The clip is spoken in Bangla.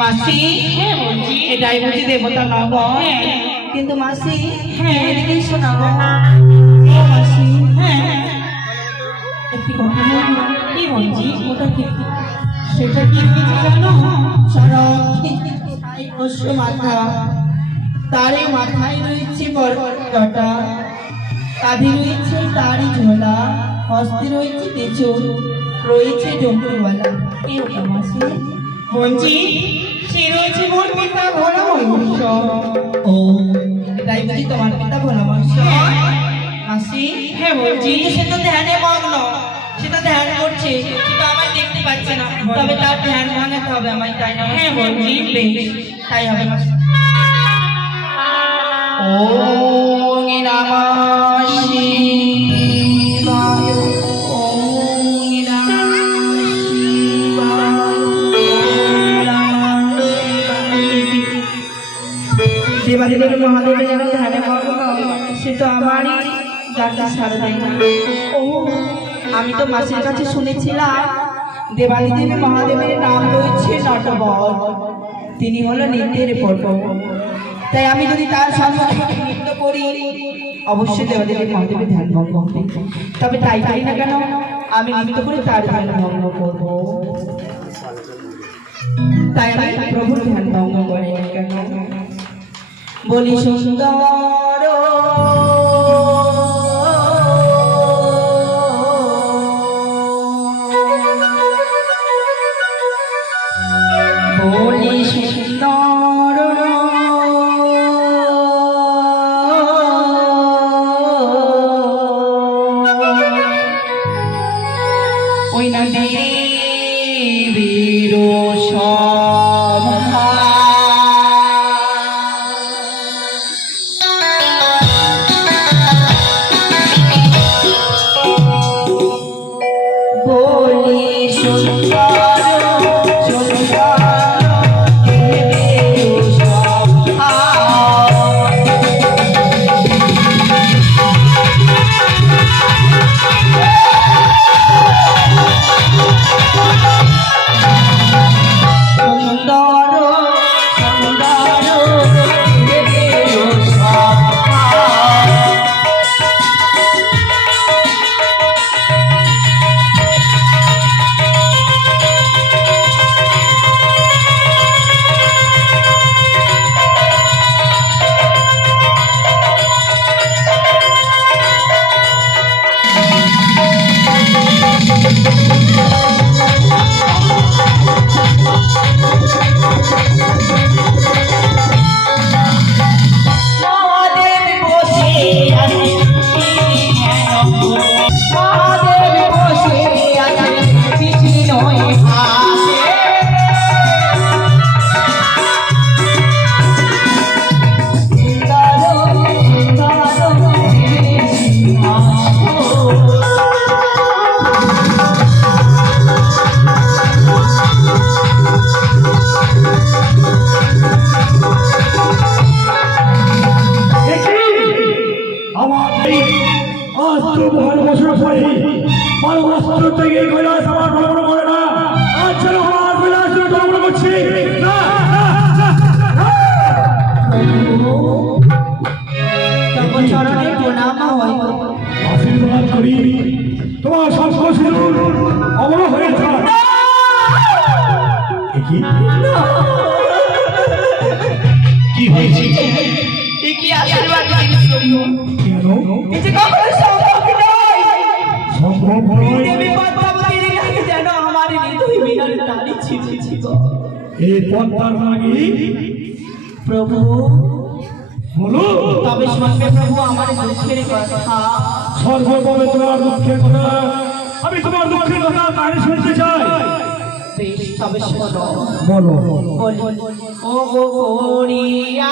মাসি হ্যাঁ বলছি এটাই বুঝি দেবতা নগর কিন্তু মাসি হ্যাঁ এদিকে শোনা মাসি হ্যাঁ একটি কথা বলবো কি বলছি ওটা কি সেটা কি জানো সারা মাথা তারই মাথায় রয়েছে বরকটা কাঁধে রয়েছে তারই ঝোলা হস্তে রয়েছে তেজল রয়েছে ডমরুওয়ালা কি ওটা মাসি বলছি সে রয়েছে মোর পিতা ভোলা মনুষ্য ও এটাই বুঝি তোমার পিতা ভোলা মনুষ্য মাসি হ্যাঁ বলছি সে তো ধ্যানে মগ্ন সে তো ধ্যান করছে কিন্তু আমায় দেখতে পাচ্ছে না তবে তার ধ্যান ভাঙাতে হবে আমায় তাই না হ্যাঁ বলছি তাই হবে মাসি ওম নমঃ শিবায় ওম নমঃ শিবায় দেবাদেবের মহাদেবের যেন ধ্যানে মগ্ন সে তো আমারই ডাক্তার সারা দেয় না ও আমি তো মাসির কাছে শুনেছিলাম দেবাদেবী মহাদেবের নাম রয়েছে নটবর তিনি হলো নৃত্যের পটু তাই আমি যদি তার সামনে নৃত্য করি অবশ্যই দেবাদেবী মহাদেবের ধ্যান ভঙ্গ হবে তবে তাই পারি না কেন আমি নৃত্য করে তার ধ্যান ভঙ্গ করব তাই আমি প্রভুর ধ্যান ভঙ্গ করি না কেন বলি সুন্দর বলি সুন্দর ওই না দেবীর সভা বলি সুন্দর তোমার অমর হয়ে থাক। কি হয়েছে? কি আশীর্বাদ দিবি প্রভু? কেন? এই যে কখনো সম্ভব নয়। সম্ভব নয়? দেবী পদ্মাবতীর লাগে যেন আমার হৃদয় বিনার নারী ছিল। এই পদ্মার লাগি প্রভু বলো। তবে শুনবে প্রভু আমার দুঃখের কথা। সর্বপবিত্র দুঃখের কথা, আমি তোমার দুঃখের কথা কানে শুনতে চাই। বেশ তবে শোনো। বলো। ও গো গড়িয়া